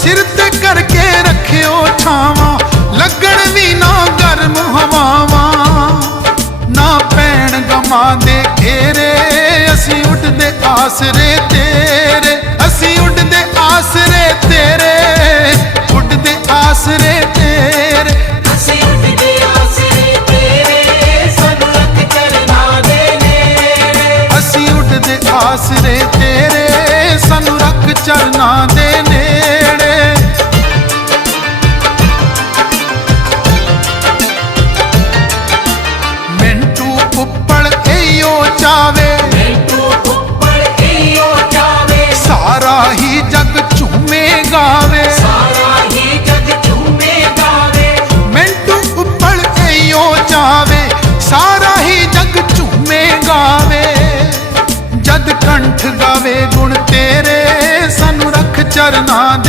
ਸਿਰ ਤੇ ਕਰਕੇ ਰੱਖਿਓ ਛਾਵਾਂ ਲੱਗਣ ਵੀ ਨਾ ਗਰਮ ਹਵਾਵਾਂ। ਨਾ ਪੈਣ ਗਮਾਂ ਦੇ ਘੇਰੇ ਅਸੀਂ ਉੱਡਦੇ ਆਸਰੇ ਤੇਰੇ ਅਸੀਂ ਉੱਡਦੇ ਆਸਰੇ ਤੇਰੇ ਉੱਡਦੇ ਆਸਰੇ ਤੇਰੇ। ਅਸੀਂ ਉੱਠਦੇ ਆਸਰੇ ਤੇਰੇ ਸਾਨੂੰ ਰੱਖ ਚਰਨਾਂ ਦੇ ਨੇੜੇ। ਅਸੀਂ ਉੱਡਦੇ ਆਸਰੇ ਤੇਰੇ ਸਾਨੂੰ ਰੱਖ ਚਰਨਾਂ ਦੇ ਕੰਠ ਗਾਵੇ ਗੁਣ ਤੇਰੇ ਸਾਨੂੰ ਰੱਖ ਚਰਨਾਂ